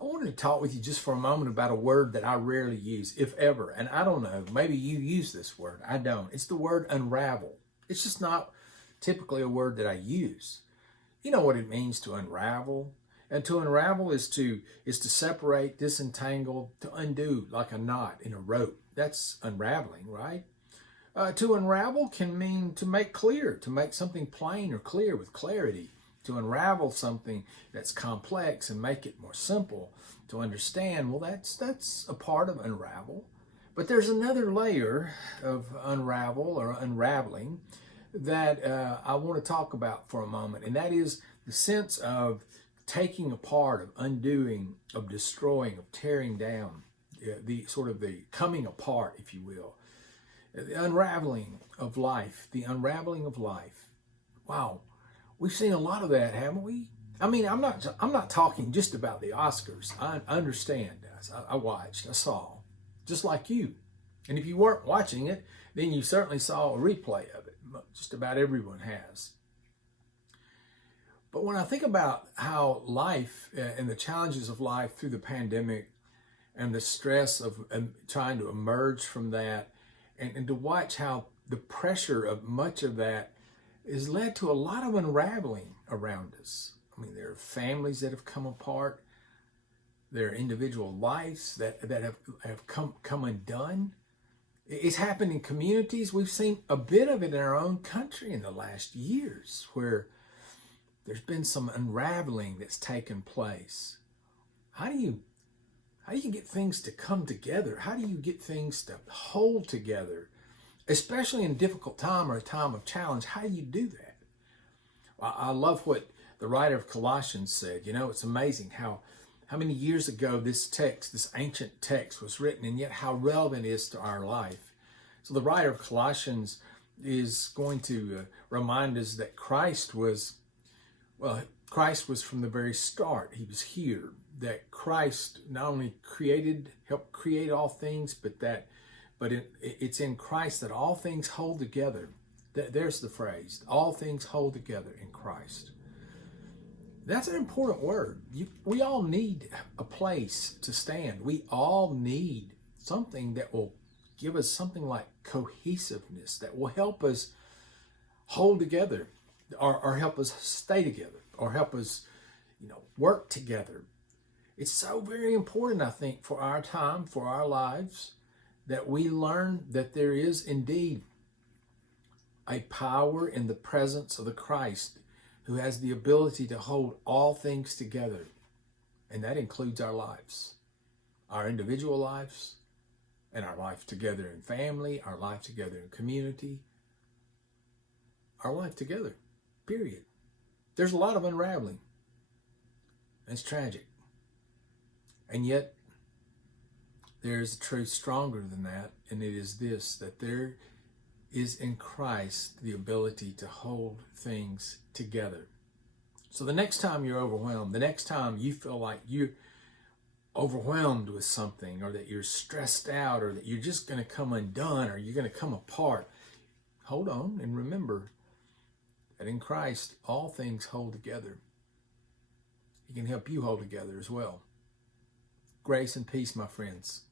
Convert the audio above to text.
I wanted to talk with you just for a moment about a word that I rarely use, if ever. And I don't know, maybe you use this word. I don't. It's the word unravel. It's just not typically a word that I use. You know what it means to unravel? And to unravel is to separate, disentangle, to undo like a knot in a rope. That's unraveling, right? To unravel can mean to make clear, to make something plain or clear with clarity. To unravel something that's complex and make it more simple to understand, well, that's a part of unravel. But there's another layer of unravel or unraveling that I want to talk about for a moment, and that is the sense of taking apart, of undoing, of destroying, of tearing down, the sort of the coming apart, if you will. The unraveling of life, the unraveling of life. Wow, we've seen a lot of that, haven't we? I mean, I'm not talking just about the Oscars. I understand. I watched, I saw, just like you. And if you weren't watching it, then you certainly saw a replay of it. Just about everyone has. But when I think about how life and the challenges of life through the pandemic and the stress of trying to emerge from that, and to watch how the pressure of much of that has led to a lot of unraveling around us. I mean, there are families that have come apart. There are individual lives that have come undone. It's happened in communities. We've seen a bit of it in our own country in the last years, where there's been some unraveling that's taken place. How do you get things to come together? How do you get things to hold together, especially in a difficult time or a time of challenge? How do you do that? Well, I love what the writer of Colossians said. You know, it's amazing how many years ago this text, this ancient text, was written, and yet how relevant it is to our life. So the writer of Colossians is going to remind us that Christ was from the very start. He was here. That Christ not only helped create all things, but it's in Christ that all things hold together. There's the phrase, all things hold together in Christ. That's an important word. We all need a place to stand. We all need something that will give us something like cohesiveness, that will help us hold together, or help us stay together, or help us, work together. It's so very important, I think, for our time, for our lives, that we learn that there is indeed a power in the presence of the Christ who has the ability to hold all things together. And that includes our lives, our individual lives, and our life together in family, our life together in community, our life together, period. There's a lot of unraveling. It's tragic. And yet, there's a truth stronger than that, and it is this, that there is in Christ the ability to hold things together. So the next time you're overwhelmed, the next time you feel like you're overwhelmed with something, or that you're stressed out, or that you're just going to come undone, or you're going to come apart, hold on and remember that in Christ all things hold together. He can help you hold together as well. Grace and peace, my friends.